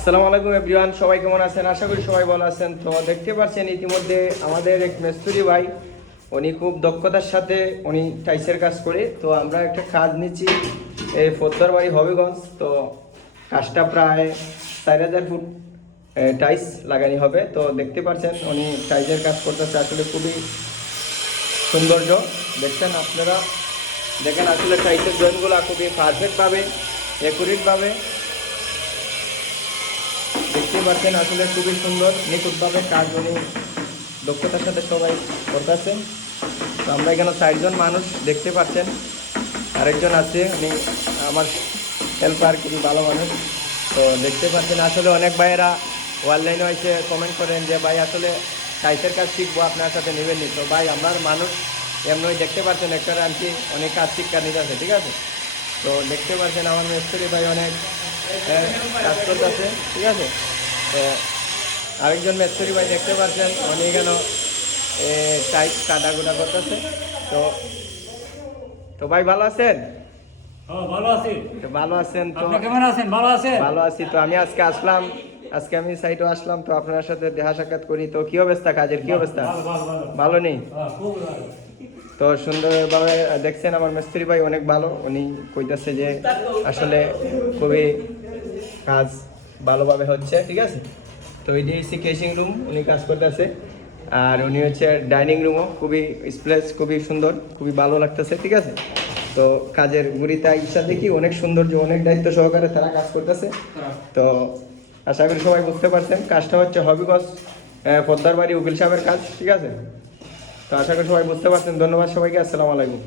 আসসালামু আলাইকুম এভরিওয়ান, সবাই কেমন আছেন? আশা করি সবাই ভালো আছেন। তো দেখতে পাচ্ছেন ইতিমধ্যে আমাদের এক মিস্ত্রি ভাই, উনি খুব দক্ষতার সাথে উনি টাইসের কাজ করে। তো আমরা একটা কাজ নিচ্ছি এই ফদ্দারবাড়ি হবিগঞ্জ। তো কাজটা প্রায় 4000 ফুট টাইস লাগানি হবে। তো দেখতে পাচ্ছেন উনি টাইসের কাজ করতেছে, আসলে খুবই সৌন্দর্য দেখছেন আপনারা। দেখেন আসলে টাইসের জয়েন্টগুলো খুবই পারফেক্টভাবে অ্যাকুরেটভাবে দেখতে পাচ্ছেন, আসলে খুবই সুন্দর নিখুঁতভাবে কাজ উনি দক্ষতার সাথে সবাই করতেছেন। তো আমরা এখানে 4জন মানুষ দেখতে পাচ্ছেন, আরেকজন আছে উনি আমার হেল্পার, খুবই ভালো মানুষ। তো দেখতে পাচ্ছেন আসলে অনেক ভাইয়েরা অনলাইনে এসে কমেন্ট করেন যে ভাই আসলে টাইসের কাজ শিখবো, আপনার সাথে নেবেন নি। তো ভাই আমার মানুষ এমনই দেখতে পাচ্ছেন একটা আনছি, অনেক কাজ শিক্ষা নিতে আছে, ঠিক আছে। তো দেখতে পাচ্ছেন আমার মিস্ত্রি ভাই অনেক কাজ করতেছে, ঠিক আছে। তো আরেকজন মিস্ত্রি ভাই দেখতে পাচ্ছেন উনি এখানে টাইস কাটাকুটা করতেছে। তো তো ভাই ভালো আছেন? ভালো আছি। তো ভালো আছেন? তো আপনি কেমন আছেন? ভালো আছেন? ভালো আছি। তো আমি আজকে আসলাম, আজকে আমি সাইটে আসলাম, তো আপনার সাথে দেখা সাক্ষাৎ করি। তো কি অবস্থা, কাজের কি অবস্থা? ভালো নেই? খুব ভালো। তো সুন্দরভাবে দেখছেন আমার মিস্ত্রি ভাই অনেক ভালো, উনি কইতাছে যে আসলে খুবই কাজ ভালোভাবে হচ্ছে, ঠিক আছে। তো এটি হচ্ছে কেসিং রুম, উনি কাজ করতেছে। আর উনি হচ্ছে ডাইনিং রুমও খুবই স্পেস, খুবই সুন্দর, খুবই ভালো লাগতেছে, ঠিক আছে। তো কাজের গুড়িটা ইচ্ছা দেখি অনেক সৌন্দর্য, অনেক দায়িত্ব সহকারে তারা কাজ করতেছে। তো আশা করি সবাই বুঝতে পারছেন কাজটা হচ্ছে হবিগঞ্জ পদ্মার বাড়ি উকিল সাহেবের কাজ, ঠিক আছে। তো আশা করি সবাই বুঝতে পারছেন। ধন্যবাদ সবাইকে, আসসালামু আলাইকুম।